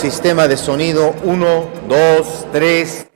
sistema de sonido. 1, 2, 3.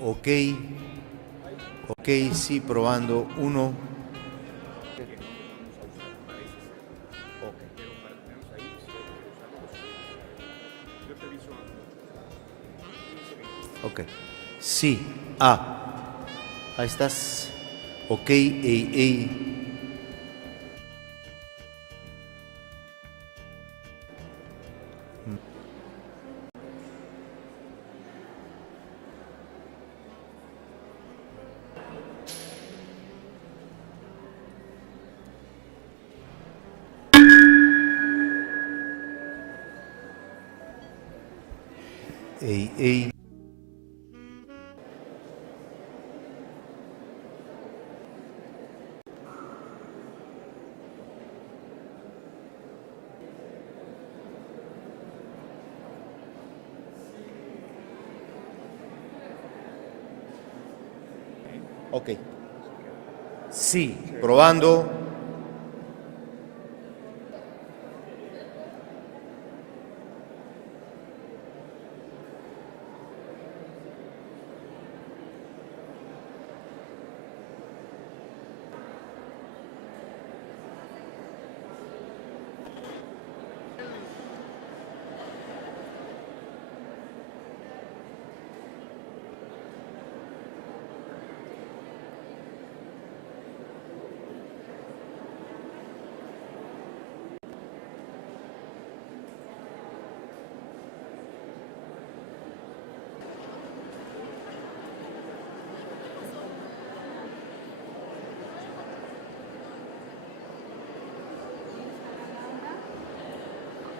Ok, ok, sí, probando. 1. Ok, sí, ahí estás. Ok, ey. Ok. Sí, probando.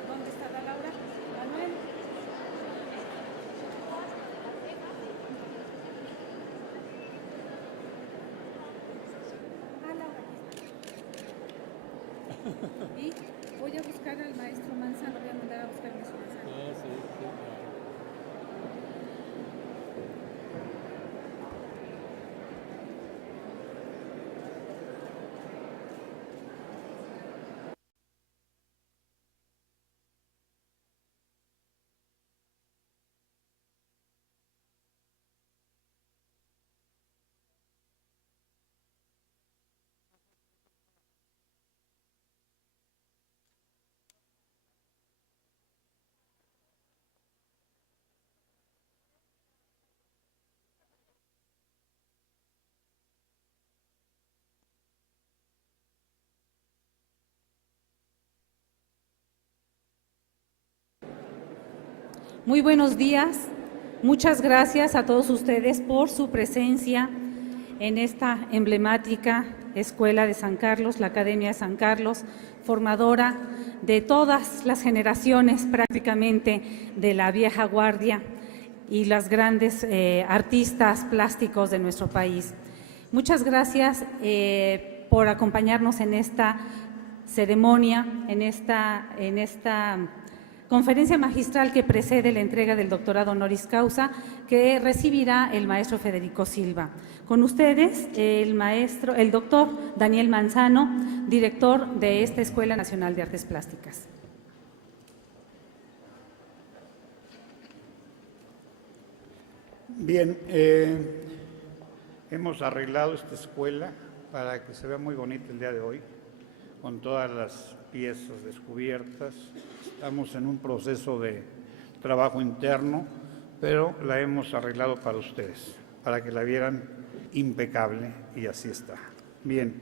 ¿Dónde está la Laura? Manuel. Laura. Y voy a buscar al maestro Manzano, voy a mandar a buscar al maestro Manzano. Muy buenos días. Muchas gracias a todos ustedes por su presencia en esta emblemática Escuela de San Carlos, la Academia de San Carlos, formadora de todas las generaciones prácticamente de la vieja guardia y las grandes artistas plásticos de nuestro país. Muchas gracias por acompañarnos en esta ceremonia, en esta conferencia magistral que precede la entrega del doctorado honoris causa que recibirá el maestro Federico Silva. Con ustedes, el doctor Daniel Manzano, director de esta Escuela Nacional de Artes Plásticas. Bien, Hemos arreglado esta escuela para que se vea muy bonita el día de hoy, con todas las piezas descubiertas. Estamos en un proceso de trabajo interno, pero la hemos arreglado para ustedes, para que la vieran impecable, y así está. Bien,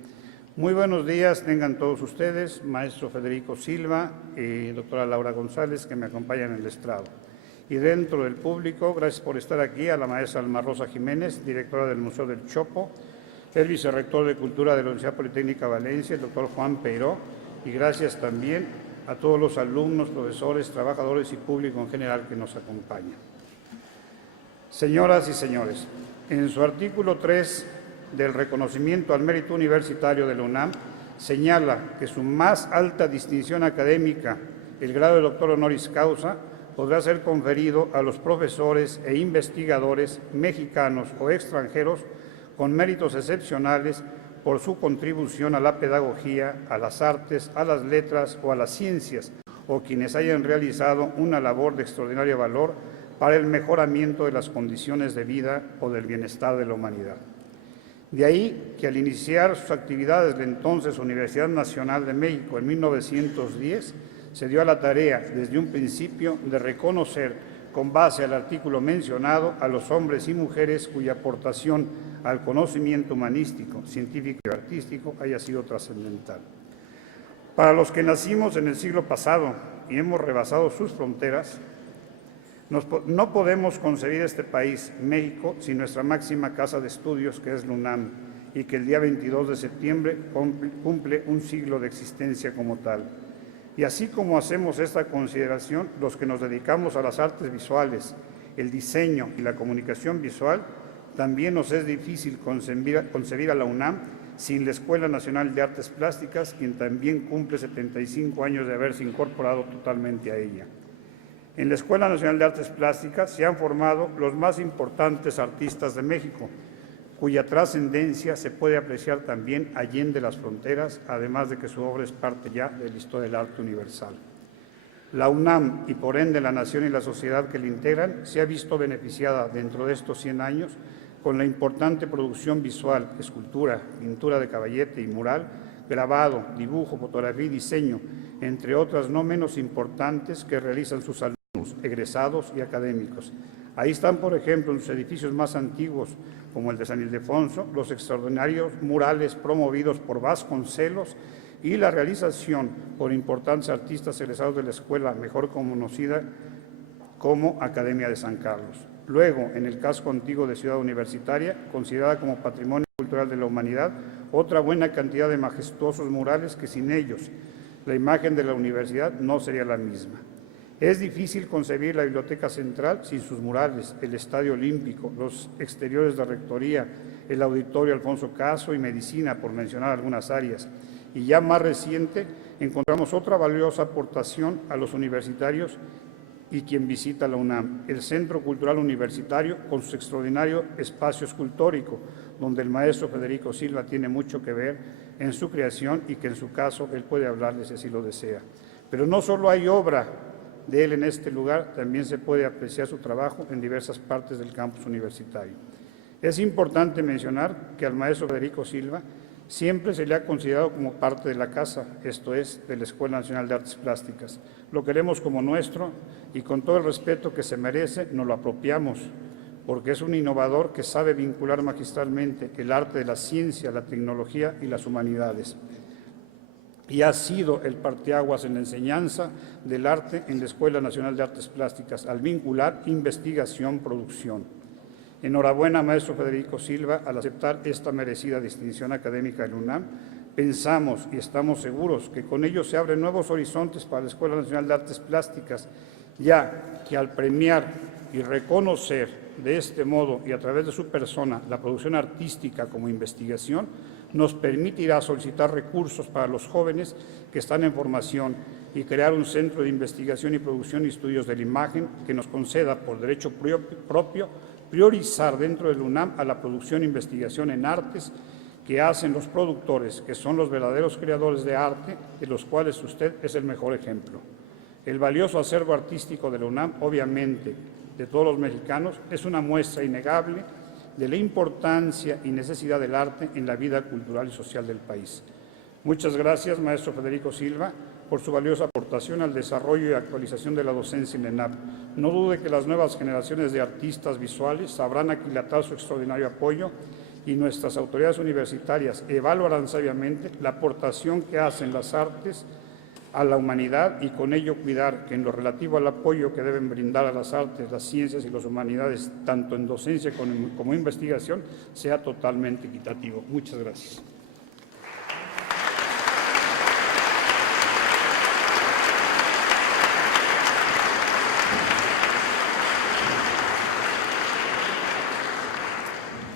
muy buenos días tengan todos ustedes, maestro Federico Silva y doctora Laura González, que me acompañan en el estrado. Y dentro del público, gracias por estar aquí, a la maestra Alma Rosa Jiménez, directora del Museo del Chopo, el vicerrector de Cultura de la Universidad Politécnica Valencia, el doctor Juan Peiró, y gracias también a todos los alumnos, profesores, trabajadores y público en general que nos acompañan. Señoras y señores, en su artículo 3 del reconocimiento al mérito universitario de la UNAM, señala que su más alta distinción académica, el grado de doctor honoris causa, podrá ser conferido a los profesores e investigadores mexicanos o extranjeros con méritos excepcionales por su contribución a la pedagogía, a las artes, a las letras o a las ciencias, o quienes hayan realizado una labor de extraordinario valor para el mejoramiento de las condiciones de vida o del bienestar de la humanidad. De ahí que al iniciar sus actividades la entonces Universidad Nacional de México en 1910, se dio a la tarea desde un principio de reconocer, con base al artículo mencionado, a los hombres y mujeres cuya aportación al conocimiento humanístico, científico y artístico haya sido trascendental. Para los que nacimos en el siglo pasado y hemos rebasado sus fronteras, no podemos concebir este país, México, sin nuestra máxima casa de estudios, que es la UNAM, y que el día 22 de septiembre cumple un siglo de existencia como tal. Y así como hacemos esta consideración, los que nos dedicamos a las artes visuales, el diseño y la comunicación visual, también nos es difícil concebir a la UNAM sin la Escuela Nacional de Artes Plásticas, quien también cumple 75 años de haberse incorporado totalmente a ella. En la Escuela Nacional de Artes Plásticas se han formado los más importantes artistas de México, cuya trascendencia se puede apreciar también allende las fronteras, además de que su obra es parte ya de la historia del arte universal. La UNAM, y por ende la nación y la sociedad que la integran, se ha visto beneficiada dentro de estos 100 años con la importante producción visual, escultura, pintura de caballete y mural, grabado, dibujo, fotografía y diseño, entre otras no menos importantes que realizan sus alumnos, egresados y académicos. Ahí están, por ejemplo, en los edificios más antiguos, como el de San Ildefonso, los extraordinarios murales promovidos por Vasconcelos y la realización por importantes artistas egresados de la escuela mejor conocida como Academia de San Carlos. Luego, en el casco antiguo de Ciudad Universitaria, considerada como Patrimonio Cultural de la Humanidad, otra buena cantidad de majestuosos murales que sin ellos la imagen de la universidad no sería la misma. Es difícil concebir la Biblioteca Central sin sus murales, el Estadio Olímpico, los exteriores de Rectoría, el Auditorio Alfonso Caso y Medicina, por mencionar algunas áreas. Y ya más reciente, encontramos otra valiosa aportación a los universitarios y quien visita la UNAM, el Centro Cultural Universitario, con su extraordinario espacio escultórico, donde el maestro Federico Silva tiene mucho que ver en su creación y que en su caso él puede hablarles si así lo desea. Pero no solo hay obra de él en este lugar, también se puede apreciar su trabajo en diversas partes del campus universitario. Es importante mencionar que al maestro Federico Silva siempre se le ha considerado como parte de la casa, esto es, de la Escuela Nacional de Artes Plásticas. Lo queremos como nuestro y con todo el respeto que se merece nos lo apropiamos, porque es un innovador que sabe vincular magistralmente el arte de la ciencia, la tecnología y las humanidades. Y ha sido el parteaguas en la enseñanza del arte en la Escuela Nacional de Artes Plásticas, al vincular investigación-producción. Enhorabuena, maestro Federico Silva, al aceptar esta merecida distinción académica de la UNAM. Pensamos y estamos seguros que con ello se abren nuevos horizontes para la Escuela Nacional de Artes Plásticas, ya que al premiar y reconocer de este modo y a través de su persona la producción artística como investigación, nos permitirá solicitar recursos para los jóvenes que están en formación y crear un centro de investigación y producción y estudios de la imagen que nos conceda por derecho propio priorizar dentro del UNAM a la producción e investigación en artes que hacen los productores, que son los verdaderos creadores de arte, de los cuales usted es el mejor ejemplo. El valioso acervo artístico de la UNAM, obviamente, de todos los mexicanos, es una muestra innegable de la importancia y necesidad del arte en la vida cultural y social del país. Muchas gracias, maestro Federico Silva, por su valiosa aportación al desarrollo y actualización de la docencia en la ENAP. No dude que las nuevas generaciones de artistas visuales sabrán aquilatar su extraordinario apoyo y nuestras autoridades universitarias evaluarán sabiamente la aportación que hacen las artes a la humanidad y con ello cuidar que en lo relativo al apoyo que deben brindar a las artes, las ciencias y las humanidades, tanto en docencia como investigación, sea totalmente equitativo. Muchas gracias.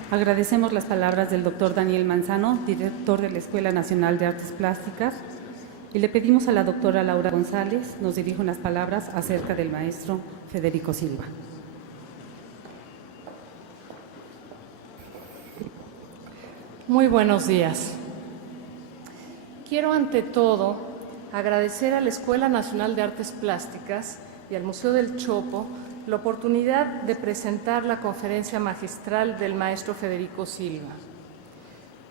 Agradecemos las palabras del doctor Daniel Manzano, director de la Escuela Nacional de Artes Plásticas, y le pedimos a la doctora Laura González nos dirija unas palabras acerca del maestro Federico Silva. Muy buenos días. Quiero ante todo agradecer a la Escuela Nacional de Artes Plásticas y al Museo del Chopo la oportunidad de presentar la conferencia magistral del maestro Federico Silva.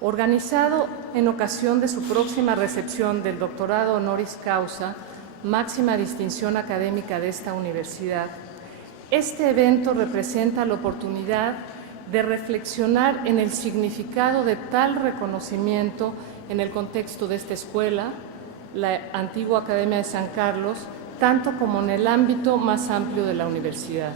Organizado en ocasión de su próxima recepción del doctorado honoris causa, máxima distinción académica de esta universidad, este evento representa la oportunidad de reflexionar en el significado de tal reconocimiento en el contexto de esta escuela, la antigua Academia de San Carlos, tanto como en el ámbito más amplio de la universidad.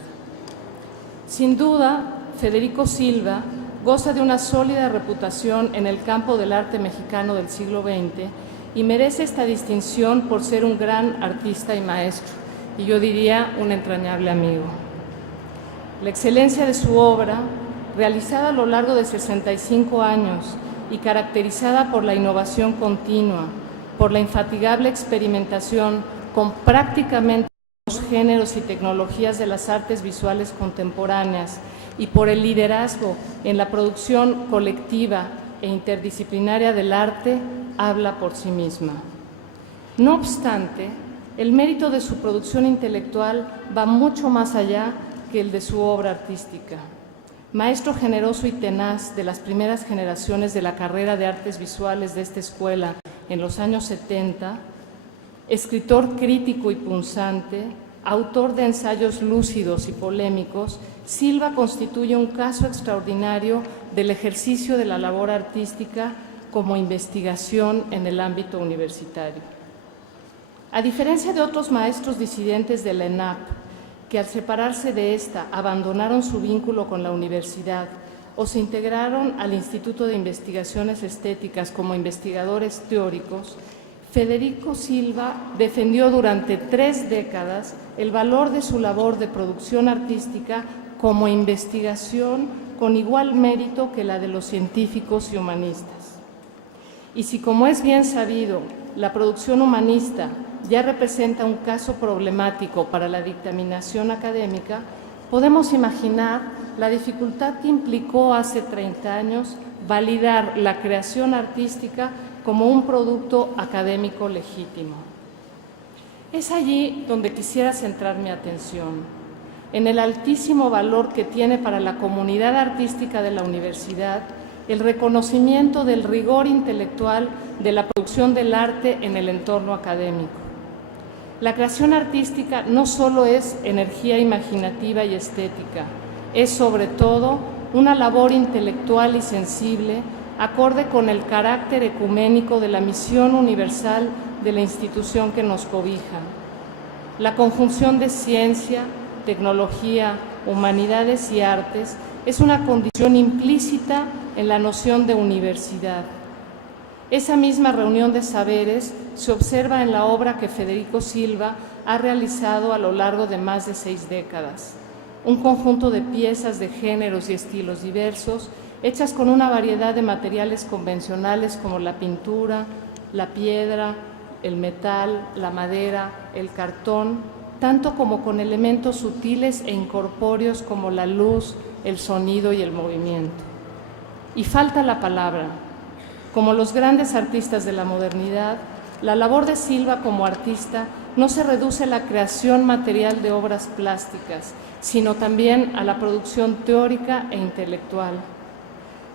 Sin duda, Federico Silva goza de una sólida reputación en el campo del arte mexicano del siglo XX y merece esta distinción por ser un gran artista y maestro, y yo diría un entrañable amigo. La excelencia de su obra, realizada a lo largo de 65 años y caracterizada por la innovación continua, por la infatigable experimentación con prácticamente los géneros y tecnologías de las artes visuales contemporáneas y por el liderazgo en la producción colectiva e interdisciplinaria del arte, habla por sí misma. No obstante, el mérito de su producción intelectual va mucho más allá que el de su obra artística. Maestro generoso y tenaz de las primeras generaciones de la carrera de artes visuales de esta escuela en los años 70, escritor crítico y punzante, autor de ensayos lúcidos y polémicos, Silva constituye un caso extraordinario del ejercicio de la labor artística como investigación en el ámbito universitario. A diferencia de otros maestros disidentes de la ENAP, que al separarse de esta abandonaron su vínculo con la universidad o se integraron al Instituto de Investigaciones Estéticas como investigadores teóricos, Federico Silva defendió durante 3 décadas el valor de su labor de producción artística como investigación con igual mérito que la de los científicos y humanistas. Y si, como es bien sabido, la producción humanista ya representa un caso problemático para la dictaminación académica, podemos imaginar la dificultad que implicó hace 30 años validar la creación artística como un producto académico legítimo. Es allí donde quisiera centrar mi atención, en el altísimo valor que tiene para la comunidad artística de la universidad el reconocimiento del rigor intelectual de la producción del arte en el entorno académico. La creación artística no solo es energía imaginativa y estética, es sobre todo una labor intelectual y sensible acorde con el carácter ecuménico de la misión universal de la institución que nos cobija. La conjunción de ciencia, tecnología, humanidades y artes es una condición implícita en la noción de universidad. Esa misma reunión de saberes se observa en la obra que Federico Silva ha realizado a lo largo de más de 6 décadas. Un conjunto de piezas de géneros y estilos diversos, hechas con una variedad de materiales convencionales como la pintura, la piedra, el metal, la madera, el cartón, tanto como con elementos sutiles e incorpóreos como la luz, el sonido y el movimiento. Y falta la palabra. Como los grandes artistas de la modernidad, la labor de Silva como artista no se reduce a la creación material de obras plásticas, sino también a la producción teórica e intelectual.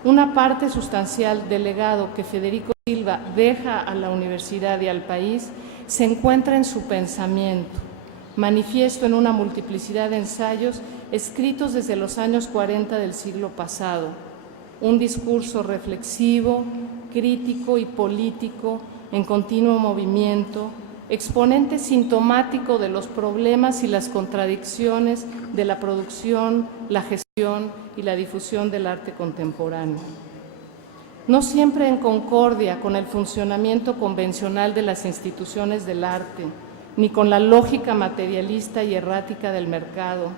Una parte sustancial del legado que Federico Silva deja a la universidad y al país se encuentra en su pensamiento, manifiesto en una multiplicidad de ensayos escritos desde los años 40 del siglo pasado, un discurso reflexivo, crítico y político en continuo movimiento, exponente sintomático de los problemas y las contradicciones de la producción, la gestión y la difusión del arte contemporáneo. No siempre en concordia con el funcionamiento convencional de las instituciones del arte, ni con la lógica materialista y errática del mercado,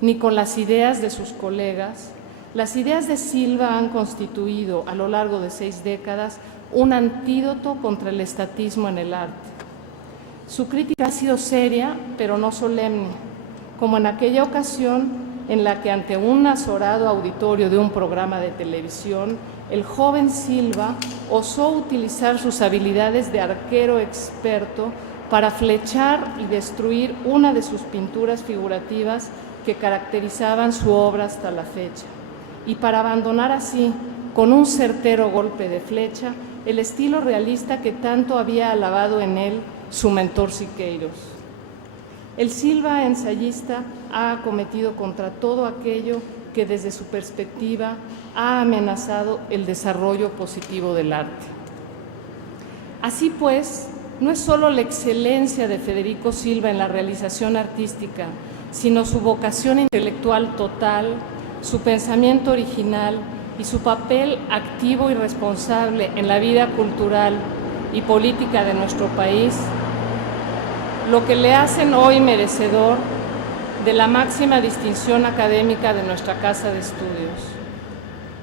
ni con las ideas de sus colegas, las ideas de Silva han constituido a lo largo de 6 décadas un antídoto contra el estatismo en el arte. Su crítica ha sido seria, pero no solemne, como en aquella ocasión en la que ante un azorado auditorio de un programa de televisión, el joven Silva osó utilizar sus habilidades de arquero experto para flechar y destruir una de sus pinturas figurativas que caracterizaban su obra hasta la fecha, y para abandonar así, con un certero golpe de flecha, el estilo realista que tanto había alabado en él su mentor Siqueiros. El Silva ensayista ha acometido contra todo aquello que desde su perspectiva ha amenazado el desarrollo positivo del arte. Así pues, no es solo la excelencia de Federico Silva en la realización artística, sino su vocación intelectual total, su pensamiento original y su papel activo y responsable en la vida cultural y política de nuestro país, lo que le hacen hoy merecedor de la máxima distinción académica de nuestra Casa de Estudios.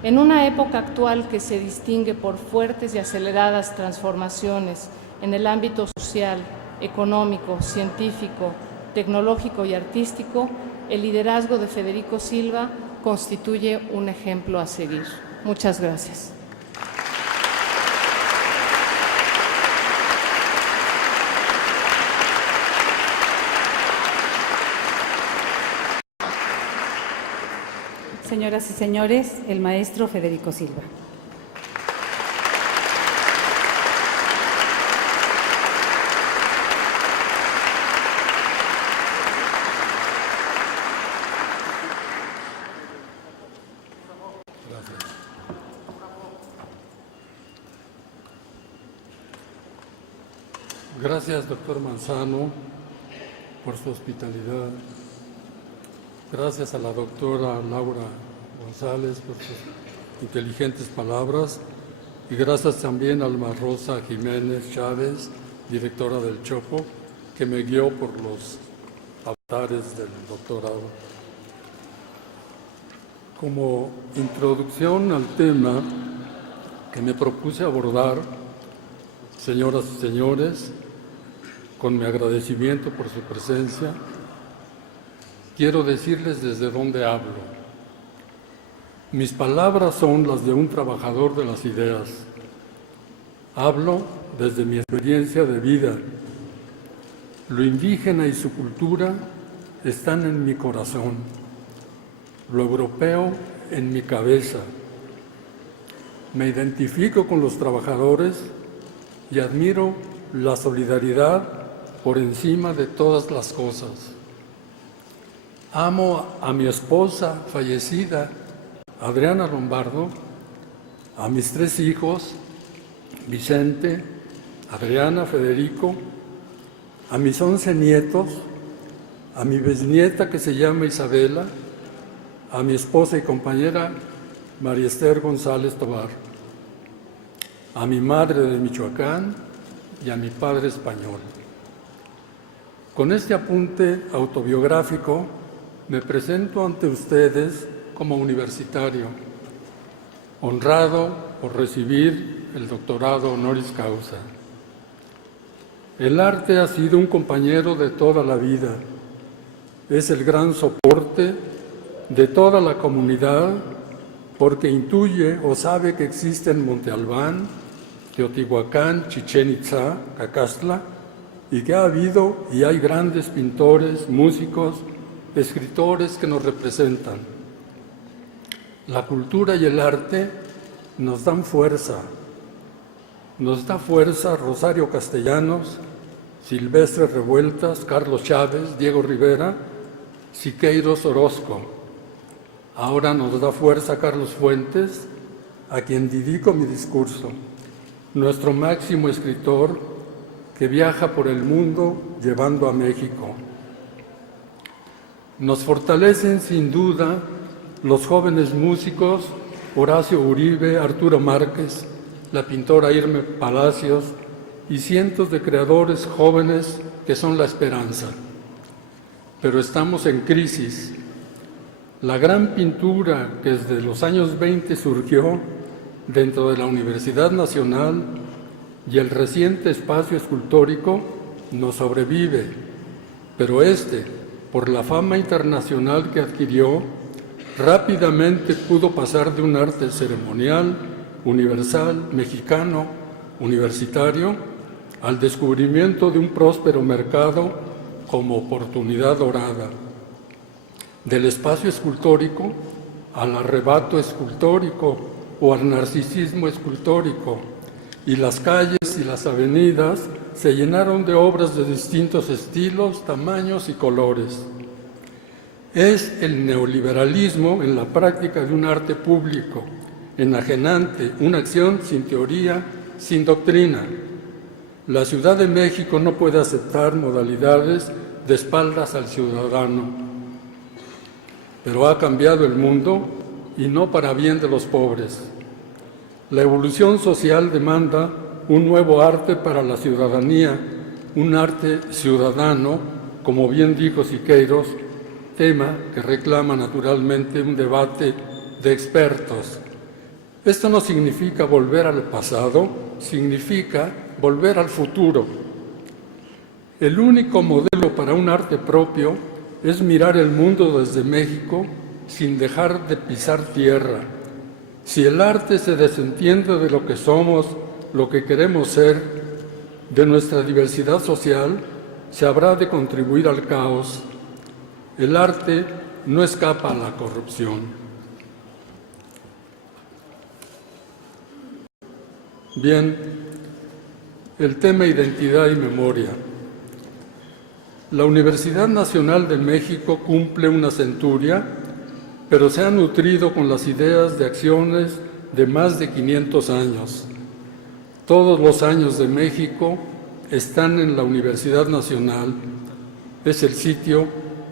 En una época actual que se distingue por fuertes y aceleradas transformaciones en el ámbito social, económico, científico, tecnológico y artístico, el liderazgo de Federico Silva constituye un ejemplo a seguir. Muchas gracias. Señoras y señores, el maestro Federico Silva. Gracias, doctor Manzano, por su hospitalidad. Gracias a la doctora Laura González por sus inteligentes palabras y gracias también a Alma Rosa Jiménez Chávez, directora del Chopo, que me guió por los avatares del doctorado. Como introducción al tema que me propuse abordar, señoras y señores, con mi agradecimiento por su presencia, quiero decirles desde dónde hablo. Mis palabras son las de un trabajador de las ideas. Hablo desde mi experiencia de vida. Lo indígena y su cultura están en mi corazón, lo europeo en mi cabeza. Me identifico con los trabajadores y admiro la solidaridad por encima de todas las cosas. Amo a mi esposa fallecida, Adriana Lombardo, a mis 3 hijos, Vicente, Adriana, Federico, a mis 11 nietos, a mi bisnieta que se llama Isabela, a mi esposa y compañera María Esther González Tobar, a mi madre de Michoacán y a mi padre español. Con este apunte autobiográfico me presento ante ustedes como universitario, honrado por recibir el doctorado honoris causa. El arte ha sido un compañero de toda la vida, es el gran soporte de toda la comunidad porque intuye o sabe que existen Monte Albán, Teotihuacán, Chichén Itzá, Cacastla, y que ha habido y hay grandes pintores, músicos, escritores que nos representan. La cultura y el arte nos dan fuerza. Nos da fuerza Rosario Castellanos, Silvestre Revueltas, Carlos Chávez, Diego Rivera, Siqueiros Orozco. Ahora nos da fuerza Carlos Fuentes, a quien dedico mi discurso, nuestro máximo escritor que viaja por el mundo llevando a México. Nos fortalecen sin duda los jóvenes músicos Horacio Uribe, Arturo Márquez, la pintora Irma Palacios y cientos de creadores jóvenes que son la esperanza. Pero estamos en crisis. La gran pintura que desde los años 20 surgió dentro de la Universidad Nacional y el reciente espacio escultórico nos sobrevive, pero por la fama internacional que adquirió, rápidamente pudo pasar de un arte ceremonial, universal, mexicano, universitario, al descubrimiento de un próspero mercado como oportunidad dorada. Del espacio escultórico al arrebato escultórico o al narcisismo escultórico, y las calles y las avenidas se llenaron de obras de distintos estilos, tamaños y colores. Es el neoliberalismo en la práctica de un arte público, enajenante, una acción sin teoría, sin doctrina. La Ciudad de México no puede aceptar modalidades de espaldas al ciudadano, pero ha cambiado el mundo y no para bien de los pobres. La evolución social demanda un nuevo arte para la ciudadanía, un arte ciudadano, como bien dijo Siqueiros, tema que reclama naturalmente un debate de expertos. Esto no significa volver al pasado, significa volver al futuro. El único modelo para un arte propio es mirar el mundo desde México sin dejar de pisar tierra. Si el arte se desentiende de lo que somos, lo que queremos ser, de nuestra diversidad social, se habrá de contribuir al caos. El arte no escapa a la corrupción. Bien, el tema identidad y memoria. La Universidad Nacional de México cumple una centuria, pero se ha nutrido con las ideas de acciones de más de 500 años. Todos los años de México están en la Universidad Nacional. Es el sitio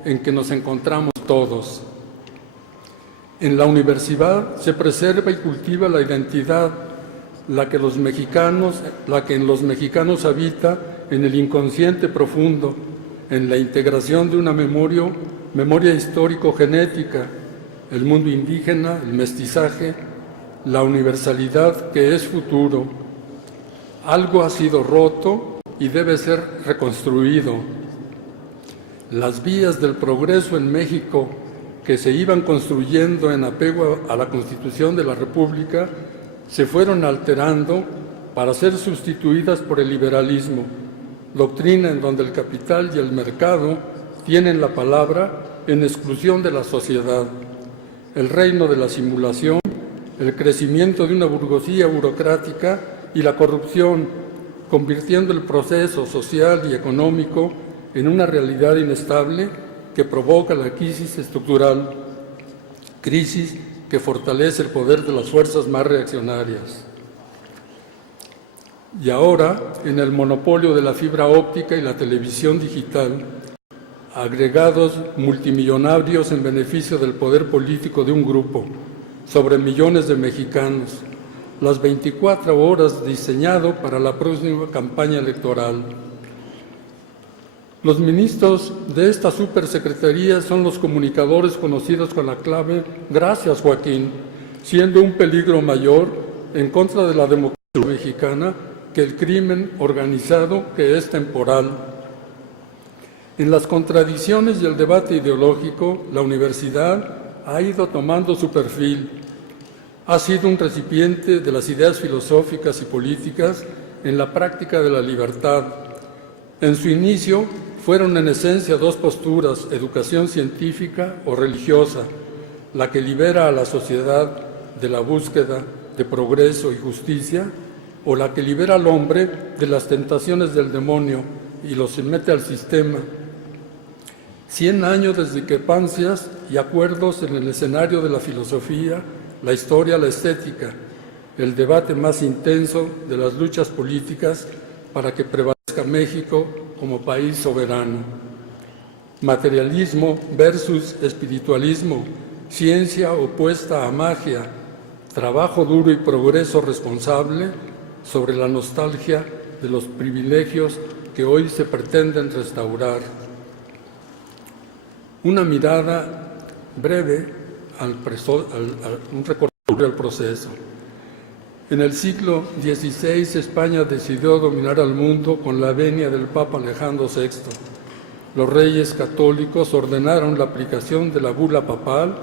en que nos encontramos todos. En la universidad se preserva y cultiva la identidad, la que en los mexicanos habita en el inconsciente profundo, en la integración de una memoria histórico-genética, el mundo indígena, el mestizaje, la universalidad que es futuro. Algo ha sido roto y debe ser reconstruido. Las vías del progreso en México que se iban construyendo en apego a la Constitución de la República se fueron alterando para ser sustituidas por el liberalismo, doctrina en donde el capital y el mercado tienen la palabra en exclusión de la sociedad, el reino de la simulación, el crecimiento de una burguesía burocrática y la corrupción, convirtiendo el proceso social y económico en una realidad inestable que provoca la crisis estructural, crisis que fortalece el poder de las fuerzas más reaccionarias. Y ahora, en el monopolio de la fibra óptica y la televisión digital, agregados multimillonarios en beneficio del poder político de un grupo, sobre millones de mexicanos, las 24 horas diseñado para la próxima campaña electoral. Los ministros de esta supersecretaría son los comunicadores conocidos con la clave "Gracias, Joaquín", siendo un peligro mayor en contra de la democracia mexicana que el crimen organizado, que es temporal. En las contradicciones y el debate ideológico, la universidad ha ido tomando su perfil. Ha sido un recipiente de las ideas filosóficas y políticas en la práctica de la libertad. En su inicio fueron en esencia dos posturas, educación científica o religiosa, la que libera a la sociedad de la búsqueda de progreso y justicia, o la que libera al hombre de las tentaciones del demonio y lo somete al sistema. 100 años de discrepancias y acuerdos en el escenario de la filosofía, la historia, la estética, el debate más intenso de las luchas políticas para que prevalezca México como país soberano. Materialismo versus espiritualismo, ciencia opuesta a magia, trabajo duro y progreso responsable sobre la nostalgia de los privilegios que hoy se pretenden restaurar. Una mirada breve un recorrido del proceso. En el siglo XVI, España decidió dominar al mundo con la venia del Papa Alejandro VI. Los reyes católicos ordenaron la aplicación de la bula papal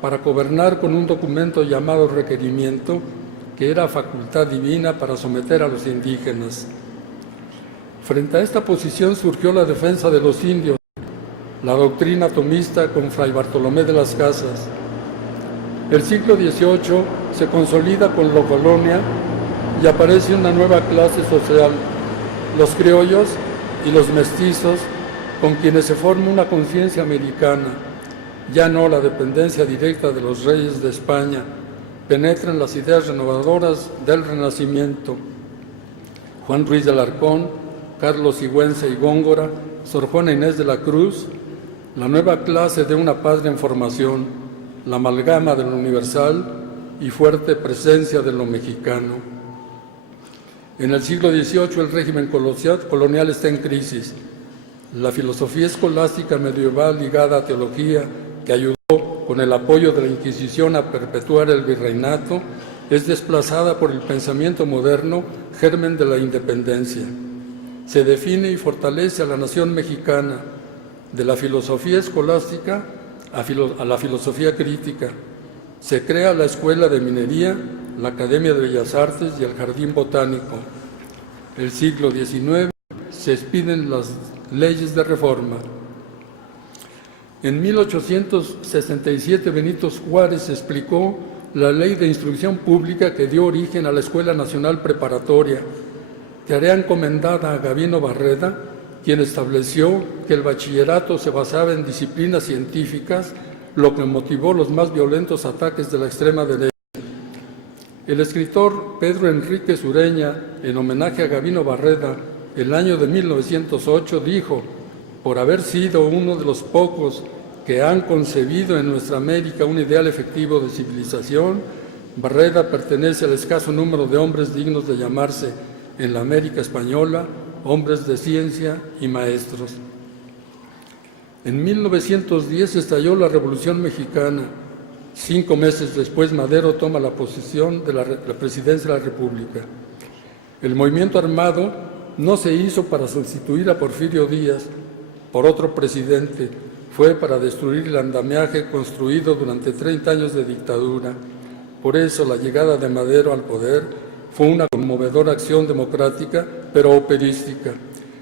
para gobernar con un documento llamado requerimiento, que era facultad divina para someter a los indígenas. Frente a esta posición surgió la defensa de los indios, la doctrina tomista con Fray Bartolomé de las Casas. El siglo XVIII se consolida con la colonia y aparece una nueva clase social, los criollos y los mestizos, con quienes se forma una conciencia americana, ya no la dependencia directa de los reyes de España. Penetran las ideas renovadoras del Renacimiento. Juan Ruiz de Alarcón, Carlos Sigüenza y Góngora, Sor Juana Inés de la Cruz, la nueva clase de una patria en formación, la amalgama de lo universal y fuerte presencia de lo mexicano. En el siglo XVIII el régimen colonial está en crisis. La filosofía escolástica medieval ligada a teología, que ayudó con el apoyo de la Inquisición a perpetuar el virreinato, es desplazada por el pensamiento moderno, germen de la independencia. Se define y fortalece a la nación mexicana, de la filosofía escolástica a la filosofía crítica. Se crea la Escuela de Minería, la Academia de Bellas Artes y el Jardín Botánico. El siglo XIX se expiden las leyes de reforma. En 1867 Benito Juárez explicó la Ley de Instrucción Pública que dio origen a la Escuela Nacional Preparatoria, tarea encomendada a Gabino Barreda, quien estableció que el bachillerato se basaba en disciplinas científicas, lo que motivó los más violentos ataques de la extrema derecha. El escritor Pedro Enrique Sureña, en homenaje a Gabino Barreda, el año de 1908, dijo: por haber sido uno de los pocos que han concebido en nuestra América un ideal efectivo de civilización, Barreda pertenece al escaso número de hombres dignos de llamarse en la América española hombres de ciencia y maestros. En 1910 estalló la Revolución Mexicana. 5 meses después, Madero toma la posesión de la presidencia de la República. El movimiento armado no se hizo para sustituir a Porfirio Díaz por otro presidente, fue para destruir el andamiaje construido durante 30 años de dictadura. Por eso la llegada de Madero al poder fue una conmovedora acción democrática, pero operística.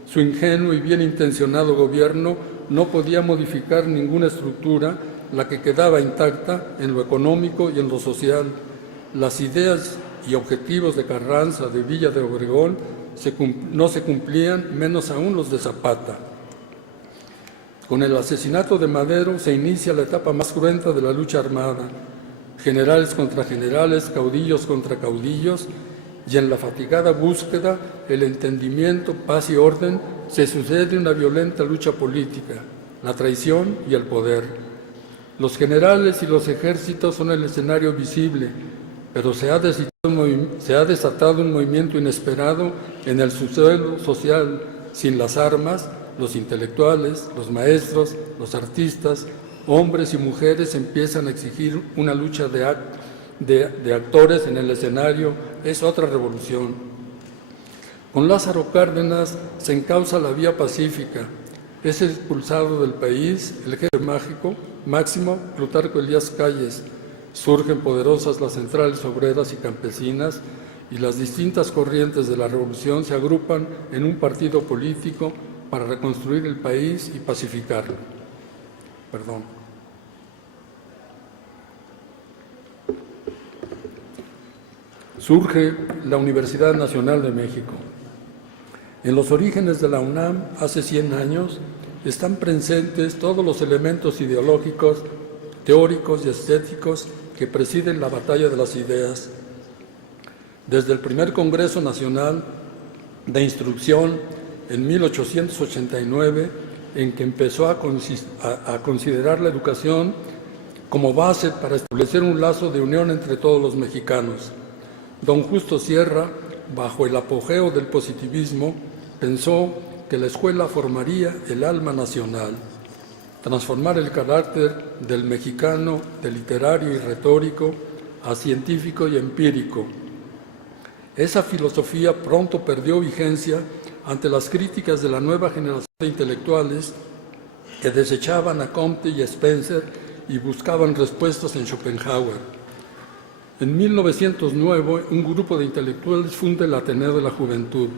Su ingenuo y bien intencionado gobierno no podía modificar ninguna estructura, la que quedaba intacta en lo económico y en lo social. Las ideas y objetivos de Carranza, de Villa de Obregón, no se cumplían, menos aún los de Zapata. Con el asesinato de Madero se inicia la etapa más cruenta de la lucha armada. Generales contra generales, caudillos contra caudillos, y en la fatigada búsqueda, el entendimiento, paz y orden, se sucede una violenta lucha política, la traición y el poder. Los generales y los ejércitos son el escenario visible, pero se ha desatado un movimiento inesperado en el subsuelo social. Sin las armas, los intelectuales, los maestros, los artistas, hombres y mujeres empiezan a exigir una lucha de actores en el escenario. Es otra revolución. Con Lázaro Cárdenas se encauza la vía pacífica. Es expulsado del país el jefe máximo, Plutarco Elías Calles. Surgen poderosas las centrales obreras y campesinas, y las distintas corrientes de la revolución se agrupan en un partido político para reconstruir el país y pacificarlo. Surge la Universidad Nacional de México. En los orígenes de la UNAM, hace 100 años, están presentes todos los elementos ideológicos, teóricos y estéticos que presiden la batalla de las ideas. Desde el primer Congreso Nacional de Instrucción en 1889, en que empezó a considerar la educación como base para establecer un lazo de unión entre todos los mexicanos. Don Justo Sierra, bajo el apogeo del positivismo, pensó que la escuela formaría el alma nacional, transformar el carácter del mexicano de literario y retórico a científico y empírico. Esa filosofía pronto perdió vigencia ante las críticas de la nueva generación de intelectuales que desechaban a Comte y Spencer y buscaban respuestas en Schopenhauer. En 1909, un grupo de intelectuales funda el Ateneo de la Juventud.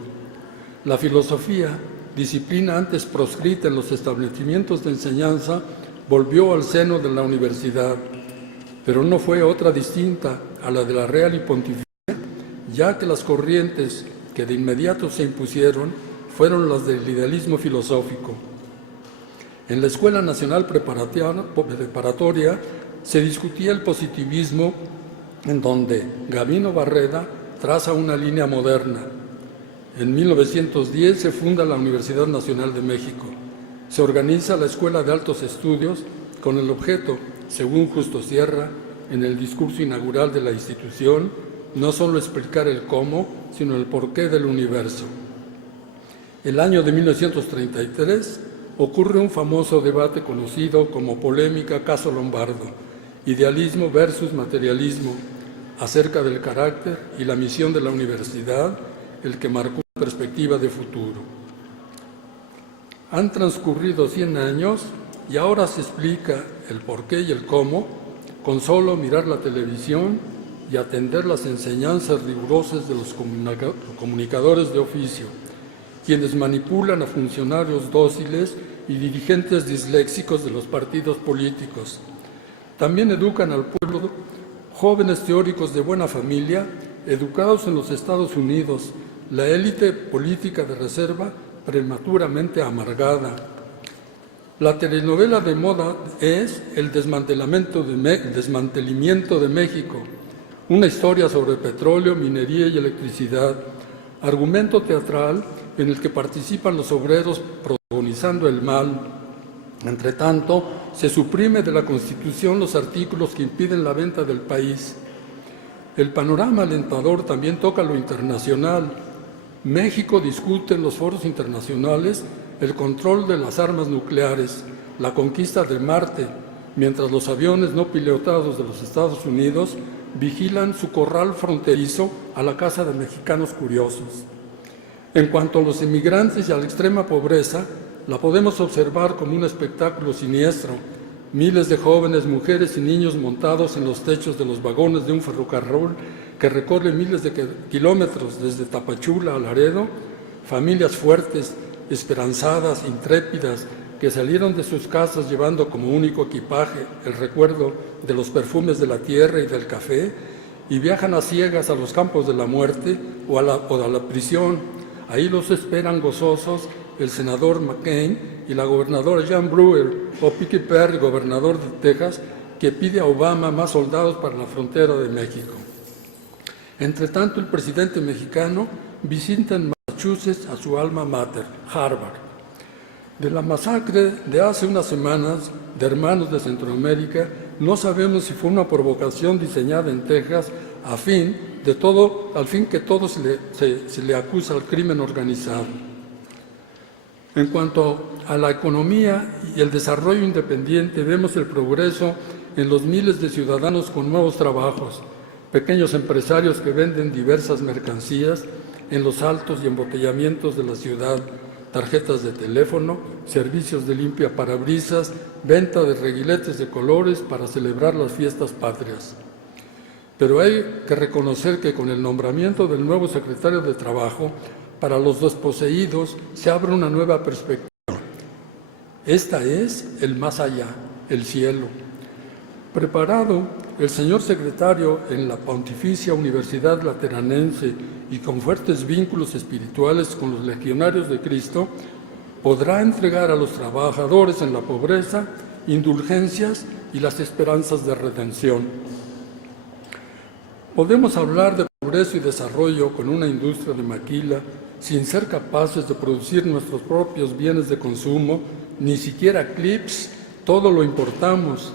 La filosofía, disciplina antes proscrita en los establecimientos de enseñanza, volvió al seno de la universidad, pero no fue otra distinta a la de la Real y Pontificia, ya que las corrientes que de inmediato se impusieron fueron las del idealismo filosófico. En la Escuela Nacional Preparatoria se discutía el positivismo, en donde Gavino Barreda traza una línea moderna. En 1910 se funda la Universidad Nacional de México. Se organiza la Escuela de Altos Estudios con el objeto, según Justo Sierra, en el discurso inaugural de la institución, no solo explicar el cómo, sino el porqué del universo. El año de 1933 ocurre un famoso debate conocido como polémica Caso Lombardo, idealismo versus materialismo, acerca del carácter y la misión de la universidad, el que marcó una perspectiva de futuro. Han transcurrido 100 años y ahora se explica el porqué y el cómo con solo mirar la televisión y atender las enseñanzas rigurosas de los comunicadores de oficio, quienes manipulan a funcionarios dóciles y dirigentes disléxicos de los partidos políticos. También educan al pueblo jóvenes teóricos de buena familia, educados en los Estados Unidos, la élite política de reserva prematuramente amargada. La telenovela de moda es El desmantelamiento de México, una historia sobre petróleo, minería y electricidad, argumento teatral en el que participan los obreros protagonizando el mal. Entre tanto, se suprime de la Constitución los artículos que impiden la venta del país. El panorama alentador también toca lo internacional. México discute en los foros internacionales el control de las armas nucleares, la conquista de Marte, mientras los aviones no pilotados de los Estados Unidos vigilan su corral fronterizo a la casa de mexicanos curiosos. En cuanto a los inmigrantes y a la extrema pobreza, la podemos observar como un espectáculo siniestro. Miles de jóvenes, mujeres y niños montados en los techos de los vagones de un ferrocarril que recorre miles de kilómetros desde Tapachula a Laredo, familias fuertes, esperanzadas, intrépidas, que salieron de sus casas llevando como único equipaje el recuerdo de los perfumes de la tierra y del café, y viajan a ciegas a los campos de la muerte o a la prisión. Ahí los esperan gozosos el senador McCain y la gobernadora Jan Brewer, o Picky Perry, gobernador de Texas, que pide a Obama más soldados para la frontera de México. Entre tanto, el presidente mexicano visita en Massachusetts a su alma mater, Harvard. De la masacre de hace unas semanas de hermanos de Centroamérica, no sabemos si fue una provocación diseñada en Texas al fin que todo se le acusa al crimen organizado. En cuanto a la economía y el desarrollo independiente, vemos el progreso en los miles de ciudadanos con nuevos trabajos, pequeños empresarios que venden diversas mercancías en los altos y embotellamientos de la ciudad, tarjetas de teléfono, servicios de limpia parabrisas, venta de reguiletes de colores para celebrar las fiestas patrias. Pero hay que reconocer que con el nombramiento del nuevo secretario de Trabajo, para los desposeídos se abre una nueva perspectiva. Esta es el más allá, el cielo. Preparado el señor secretario en la Pontificia Universidad Lateranense y con fuertes vínculos espirituales con los legionarios de Cristo, podrá entregar a los trabajadores en la pobreza indulgencias y las esperanzas de redención. Podemos hablar de progreso y desarrollo con una industria de maquila sin ser capaces de producir nuestros propios bienes de consumo, ni siquiera clips, todo lo importamos.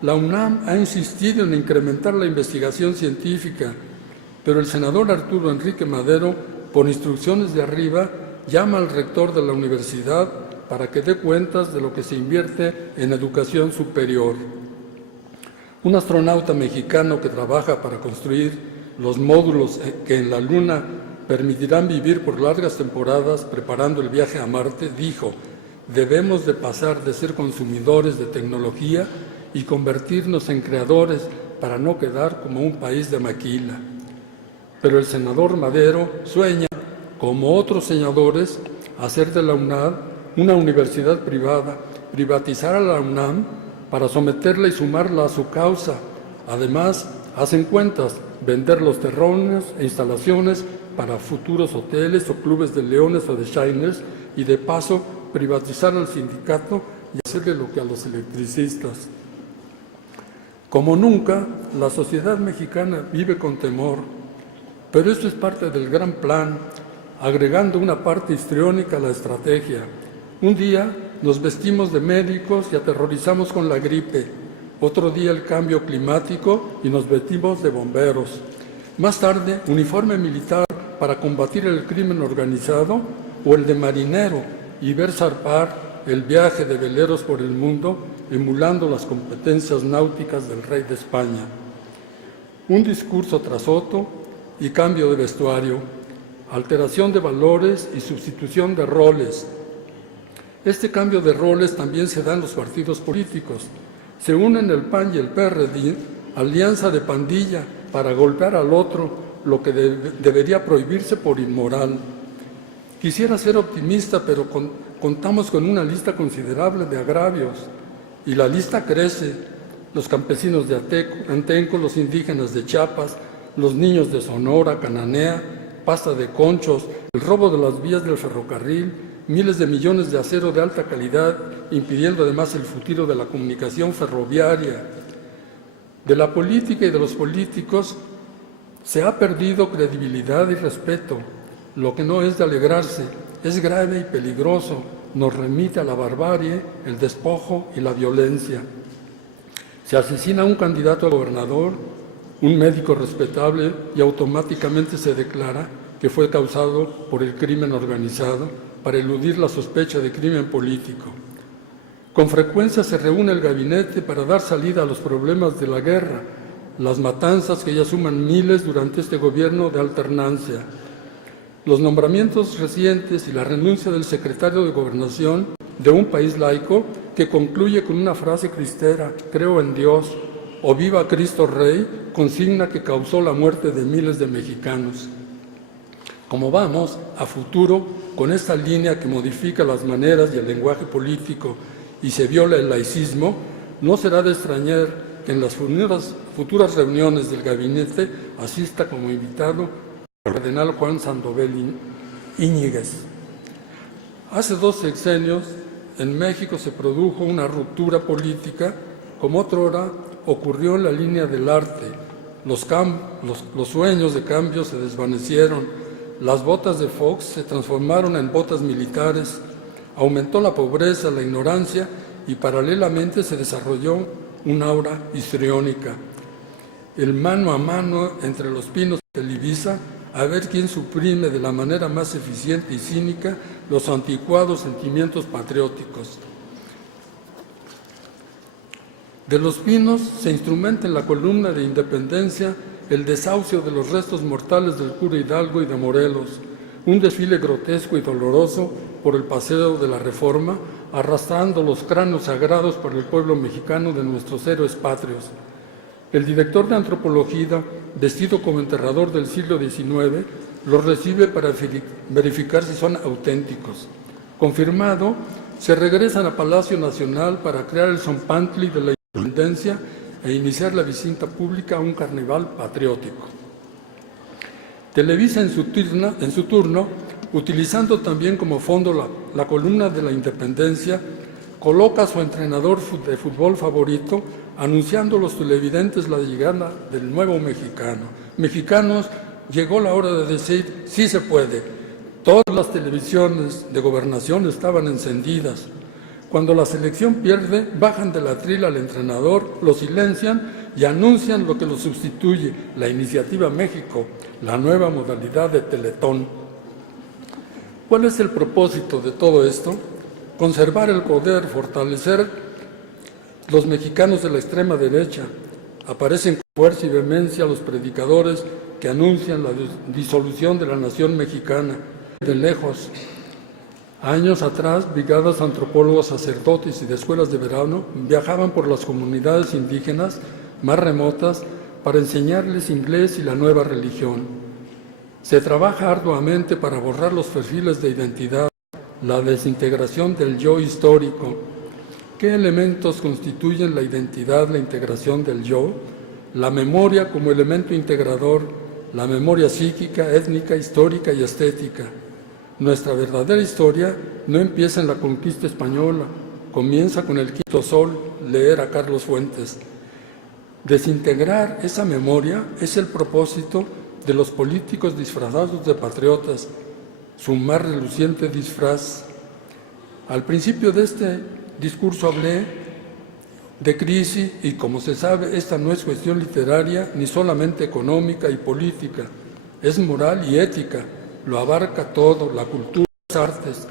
La UNAM ha insistido en incrementar la investigación científica, pero el senador Arturo Enrique Madero, por instrucciones de arriba, llama al rector de la universidad para que dé cuentas de lo que se invierte en educación superior. Un astronauta mexicano que trabaja para construir los módulos que en la Luna permitirán vivir por largas temporadas preparando el viaje a Marte, dijo: debemos de pasar de ser consumidores de tecnología y convertirnos en creadores para no quedar como un país de maquila. Pero el senador Madero sueña, como otros senadores, hacer de la UNAM una universidad privada, privatizar a la UNAM para someterla y sumarla a su causa. Además, hacen cuentas, vender los terrenos e instalaciones para futuros hoteles o clubes de leones o de shiners y de paso privatizar al sindicato y hacerle lo que a los electricistas. Como nunca, la sociedad mexicana vive con temor, pero esto es parte del gran plan, agregando una parte histriónica a la estrategia. Un día nos vestimos de médicos y aterrorizamos con la gripe, otro día el cambio climático y nos vestimos de bomberos. Más tarde, uniforme militar para combatir el crimen organizado o el de marinero y ver zarpar el viaje de veleros por el mundo, emulando las competencias náuticas del rey de España. Un discurso tras otro y cambio de vestuario, alteración de valores y sustitución de roles. Este cambio de roles también se da en los partidos políticos. Se unen el PAN y el PRD, alianza de pandilla para golpear al otro, lo que debería prohibirse por inmoral. Quisiera ser optimista, pero contamos con una lista considerable de agravios y la lista crece. Los campesinos de Antenco, los indígenas de Chiapas, los niños de Sonora, Cananea, pasta de conchos, el robo de las vías del ferrocarril, miles de millones de acero de alta calidad, impidiendo además el futuro de la comunicación ferroviaria. De la política y de los políticos se ha perdido credibilidad y respeto. Lo que no es de alegrarse, es grave y peligroso, nos remite a la barbarie, el despojo y la violencia. Se asesina a un candidato a gobernador, un médico respetable, y automáticamente se declara que fue causado por el crimen organizado para eludir la sospecha de crimen político. Con frecuencia se reúne el gabinete para dar salida a los problemas de la guerra, las matanzas que ya suman miles durante este gobierno de alternancia. Los nombramientos recientes y la renuncia del secretario de Gobernación de un país laico que concluye con una frase cristera: creo en Dios, o viva Cristo Rey, consigna que causó la muerte de miles de mexicanos. Como vamos a futuro con esta línea que modifica las maneras y el lenguaje político y se viola el laicismo, no será de extrañar que en las futuras reuniones del gabinete asista como invitado el cardenal Juan Sandoval Íñiguez. Hace 2 sexenios en México se produjo una ruptura política, como otrora ocurrió en la línea del arte. Los sueños de cambio se desvanecieron, las botas de Fox se transformaron en botas militares, aumentó la pobreza, la ignorancia y paralelamente se desarrolló una aura histriónica. El mano a mano entre los Pinos y Televisa, a ver quién suprime de la manera más eficiente y cínica los anticuados sentimientos patrióticos. De Los Pinos se instrumenta en la columna de Independencia el desahucio de los restos mortales del cura Hidalgo y de Morelos, un desfile grotesco y doloroso por el paseo de la Reforma, arrastrando los cráneos sagrados para el pueblo mexicano de nuestros héroes patrios. El director de antropología, vestido como enterrador del siglo XIX, los recibe para verificar si son auténticos. Confirmado, se regresan a Palacio Nacional para crear el Zompantli de la Independencia e iniciar la visita pública a un carnaval patriótico. Televisa en su turno, utilizando también como fondo la columna de la Independencia, coloca a su entrenador de fútbol favorito, anunciando a los televidentes la llegada del nuevo mexicano. Mexicanos, llegó la hora de decir, sí se puede. Todas las televisiones de gobernación estaban encendidas. Cuando la selección pierde, bajan del atril al entrenador, lo silencian y anuncian lo que lo sustituye, la Iniciativa México, la nueva modalidad de Teletón. ¿Cuál es el propósito de todo esto? Conservar el poder, fortalecer los mexicanos de la extrema derecha. Aparecen con fuerza y vehemencia los predicadores que anuncian la disolución de la nación mexicana. De lejos, años atrás, brigadas antropólogos, sacerdotes y de escuelas de verano viajaban por las comunidades indígenas más remotas para enseñarles inglés y la nueva religión. Se trabaja arduamente para borrar los perfiles de identidad, la desintegración del yo histórico. ¿Qué elementos constituyen la identidad, la integración del yo? La memoria como elemento integrador, la memoria psíquica, étnica, histórica y estética. Nuestra verdadera historia no empieza en la conquista española, comienza con el Quinto Sol, leer a Carlos Fuentes. Desintegrar esa memoria es el propósito de los políticos disfrazados de patriotas, su más reluciente disfraz. Al principio de este discurso hablé de crisis y, como se sabe, esta no es cuestión literaria ni solamente económica y política, es moral y ética, lo abarca todo, la cultura, las artes.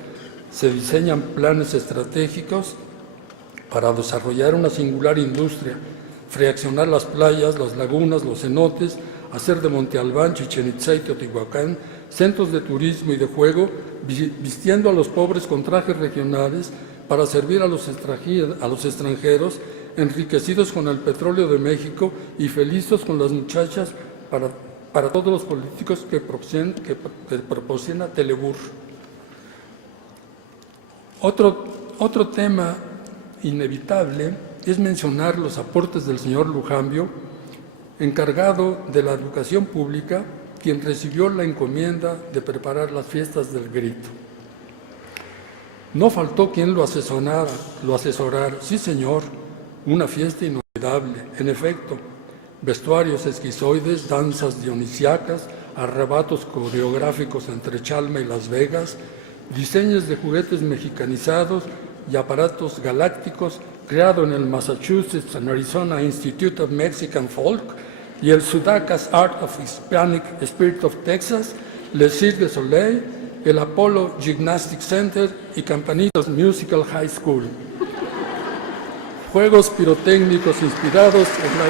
Se diseñan planes estratégicos para desarrollar una singular industria, fraccionar las playas, las lagunas, los cenotes, hacer de Monte Albán, Chichén Itzá y Teotihuacán centros de turismo y de juego, vistiendo a los pobres con trajes regionales para servir a los extranjeros, enriquecidos con el petróleo de México y felices con las muchachas para todos los políticos que proporciona Telebur. Otro tema inevitable es mencionar los aportes del señor Lujambio, encargado de la educación pública, quien recibió la encomienda de preparar las fiestas del Grito. No faltó quien lo asesorara. Sí, señor, una fiesta inolvidable. En efecto, vestuarios esquizoides, danzas dionisiacas, arrebatos coreográficos entre Chalma y Las Vegas, diseños de juguetes mexicanizados y aparatos galácticos creado en el Massachusetts and Arizona Institute of Mexican Folk y el Sudacas Art of Hispanic Spirit of Texas, Le Cirque du Soleil, el Apollo Gymnastic Center y Campanitos Musical High School. Juegos pirotécnicos inspirados en la...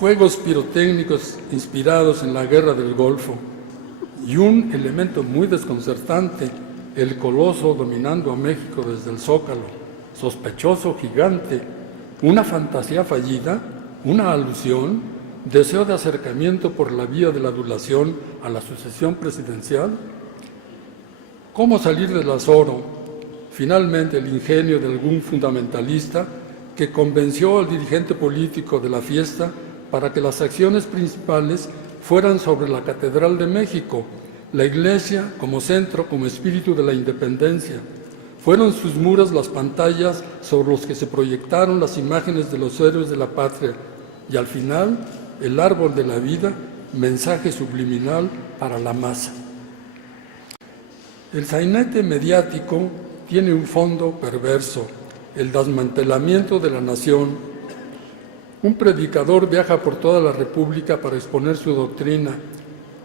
Juegos pirotécnicos inspirados en la Guerra del Golfo. Y un elemento muy desconcertante, el coloso dominando a México desde el Zócalo, sospechoso gigante, una fantasía fallida, una alusión, deseo de acercamiento por la vía de la adulación a la sucesión presidencial. ¿Cómo salir del azoro? Finalmente, el ingenio de algún fundamentalista que convenció al dirigente político de la fiesta para que las acciones principales fueran sobre la Catedral de México, la Iglesia como centro, como espíritu de la independencia. Fueron sus muros las pantallas sobre los que se proyectaron las imágenes de los héroes de la patria y al final el árbol de la vida, mensaje subliminal para la masa. El sainete mediático tiene un fondo perverso, el desmantelamiento de la nación. Un predicador viaja por toda la República para exponer su doctrina.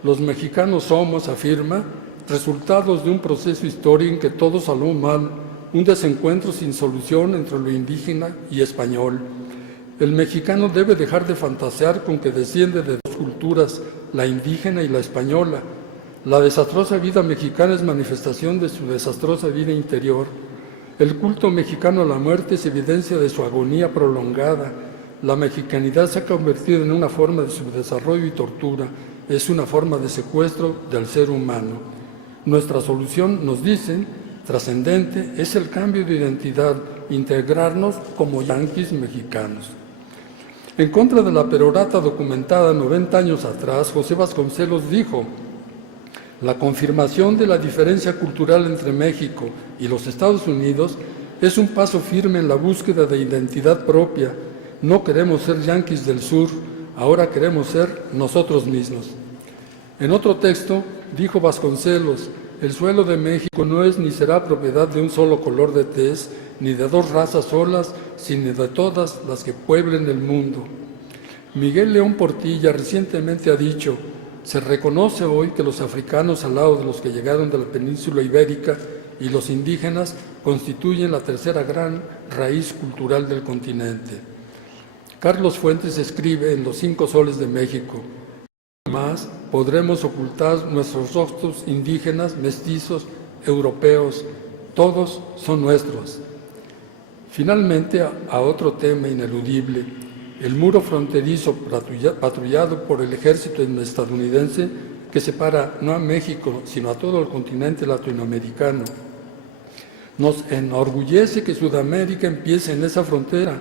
Los mexicanos somos, afirma, resultados de un proceso histórico en que todo salió mal, un desencuentro sin solución entre lo indígena y español. El mexicano debe dejar de fantasear con que desciende de dos culturas, la indígena y la española. La desastrosa vida mexicana es manifestación de su desastrosa vida interior. El culto mexicano a la muerte es evidencia de su agonía prolongada. La mexicanidad se ha convertido en una forma de subdesarrollo y tortura, es una forma de secuestro del ser humano. Nuestra solución, nos dicen, trascendente, es el cambio de identidad, integrarnos como yanquis mexicanos. En contra de la perorata documentada 90 años atrás, José Vasconcelos dijo: la confirmación de la diferencia cultural entre México y los Estados Unidos es un paso firme en la búsqueda de identidad propia. No queremos ser yanquis del sur, ahora queremos ser nosotros mismos. En otro texto dijo Vasconcelos: el suelo de México no es ni será propiedad de un solo color de tez, ni de dos razas solas, sino de todas las que pueblen el mundo. Miguel León Portilla recientemente ha dicho: se reconoce hoy que los africanos, al lado de los que llegaron de la península ibérica, y los indígenas constituyen la tercera gran raíz cultural del continente. Carlos Fuentes escribe en Los 5 soles de México: más podremos ocultar nuestros rostros indígenas, mestizos, europeos, todos son nuestros. Finalmente, a otro tema ineludible, el muro fronterizo patrullado por el ejército estadounidense que separa no a México, sino a todo el continente latinoamericano. Nos enorgullece que Sudamérica empiece en esa frontera.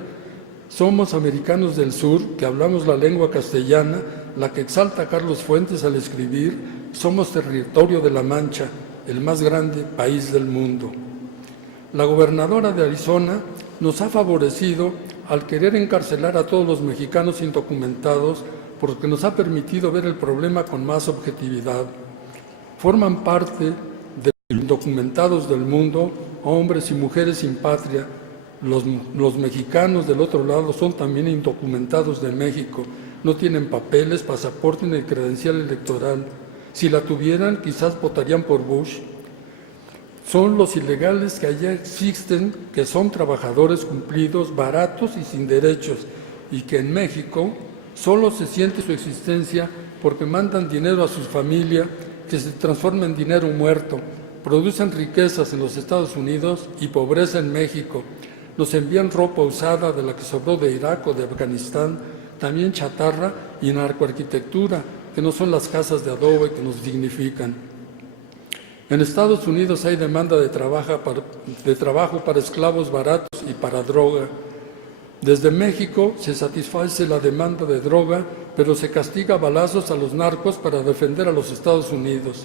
Somos americanos del sur, que hablamos la lengua castellana, la que exalta Carlos Fuentes al escribir: somos territorio de la Mancha, el más grande país del mundo. La gobernadora de Arizona nos ha favorecido al querer encarcelar a todos los mexicanos indocumentados, porque nos ha permitido ver el problema con más objetividad. Forman parte de los indocumentados del mundo, hombres y mujeres sin patria. Los mexicanos del otro lado son también indocumentados de México. No tienen papeles, pasaporte ni credencial electoral. Si la tuvieran, quizás votarían por Bush. Son los ilegales que allá existen, que son trabajadores cumplidos, baratos y sin derechos, y que en México solo se siente su existencia porque mandan dinero a su familia, que se transforma en dinero muerto, producen riquezas en los Estados Unidos y pobreza en México. Nos envían ropa usada de la que sobró de Irak o de Afganistán, también chatarra y narcoarquitectura, que no son las casas de adobe que nos dignifican. En Estados Unidos hay demanda de trabajo para esclavos baratos y para droga. Desde México se satisface la demanda de droga, pero se castiga a balazos a los narcos para defender a los Estados Unidos.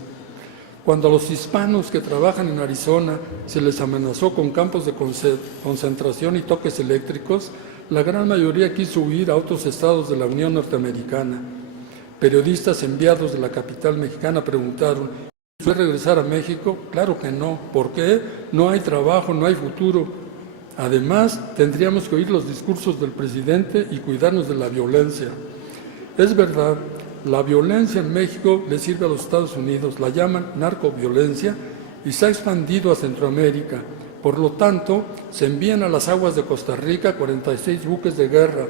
Cuando a los hispanos que trabajan en Arizona se les amenazó con campos de concentración y toques eléctricos, la gran mayoría quiso huir a otros estados de la Unión Norteamericana. Periodistas enviados de la capital mexicana preguntaron: ¿puede regresar a México? Claro que no. ¿Por qué? No hay trabajo, no hay futuro. Además, tendríamos que oír los discursos del presidente y cuidarnos de la violencia. Es verdad, la violencia en México le sirve a los Estados Unidos, la llaman narcoviolencia y se ha expandido a Centroamérica. Por lo tanto, se envían a las aguas de Costa Rica 46 buques de guerra,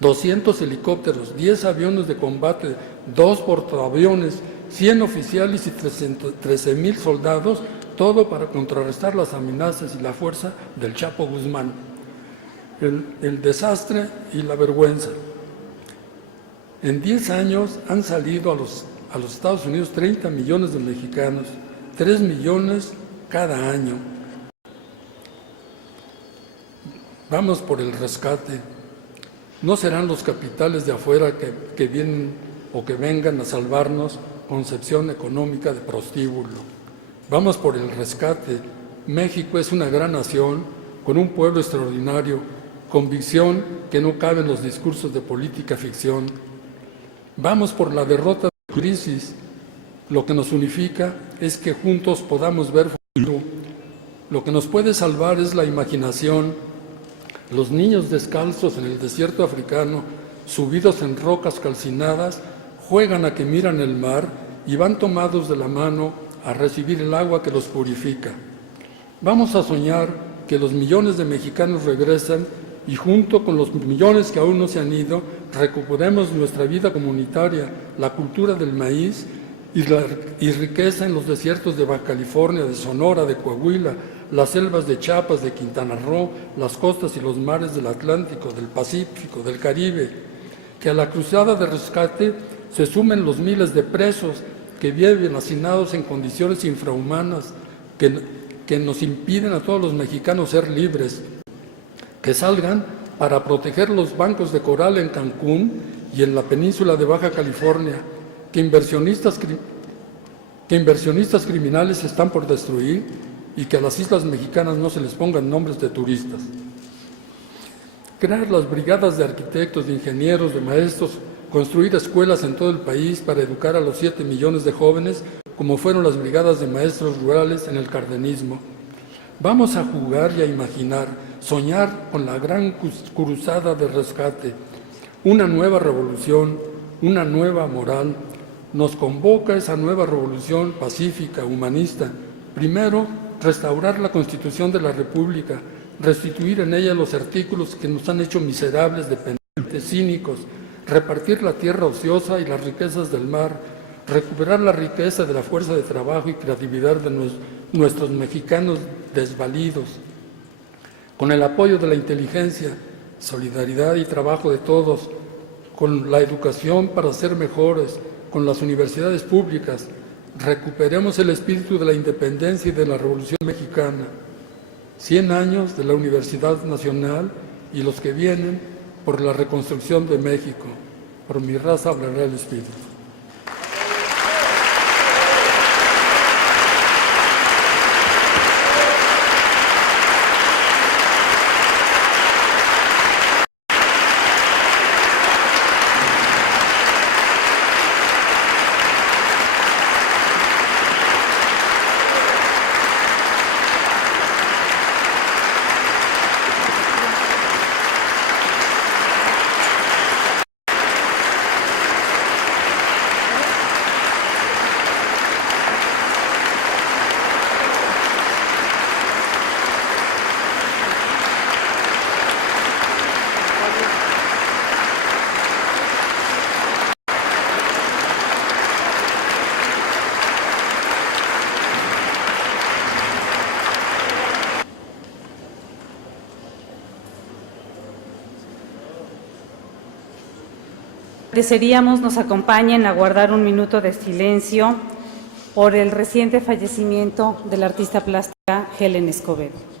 200 helicópteros, 10 aviones de combate, 2 portaaviones, 100 oficiales y 13,000 soldados, todo para contrarrestar las amenazas y la fuerza del Chapo Guzmán. El desastre y la vergüenza. En 10 años han salido a los Estados Unidos 30 millones de mexicanos, 3 millones cada año. Vamos por el rescate. No serán los capitales de afuera que vienen o que vengan a salvarnos, concepción económica de prostíbulo. Vamos por el rescate. México es una gran nación, con un pueblo extraordinario, convicción que no cabe en los discursos de política ficción. Vamos por la derrota de la crisis. Lo que nos unifica es que juntos podamos ver futuro. Lo que nos puede salvar es la imaginación. Los niños descalzos en el desierto africano, subidos en rocas calcinadas, juegan a que miran el mar y van tomados de la mano a recibir el agua que los purifica. Vamos a soñar que los millones de mexicanos regresan y junto con los millones que aún no se han ido, recuperemos nuestra vida comunitaria, la cultura del maíz y riqueza en los desiertos de Baja California, de Sonora, de Coahuila, las selvas de Chiapas, de Quintana Roo, las costas y los mares del Atlántico, del Pacífico, del Caribe. Que a la cruzada de rescate se sumen los miles de presos que viven hacinados en condiciones infrahumanas, que nos impiden a todos los mexicanos ser libres. Que salgan para proteger los bancos de coral en Cancún y en la península de Baja California, que inversionistas criminales están por destruir, y que a las islas mexicanas no se les pongan nombres de turistas. Crear las brigadas de arquitectos, de ingenieros, de maestros, construir escuelas en todo el país para educar a los 7 millones de jóvenes, como fueron las brigadas de maestros rurales en el cardenismo. Vamos a jugar y a imaginar, soñar con la gran cruzada de rescate, una nueva revolución, una nueva moral. Nos convoca esa nueva revolución pacífica, humanista. Primero, restaurar la Constitución de la República, restituir en ella los artículos que nos han hecho miserables, dependientes, cínicos, repartir la tierra ociosa y las riquezas del mar, recuperar la riqueza de la fuerza de trabajo y creatividad de nuestros mexicanos desvalidos, con el apoyo de la inteligencia, solidaridad y trabajo de todos, con la educación para ser mejores, con las universidades públicas. Recuperemos el espíritu de la independencia y de la Revolución Mexicana. 100 años de la Universidad Nacional y los que vienen por la reconstrucción de México. Por mi raza hablará el espíritu. Agradeceríamos nos acompañen a guardar un minuto de silencio por el reciente fallecimiento de la artista plástica Helen Escobedo.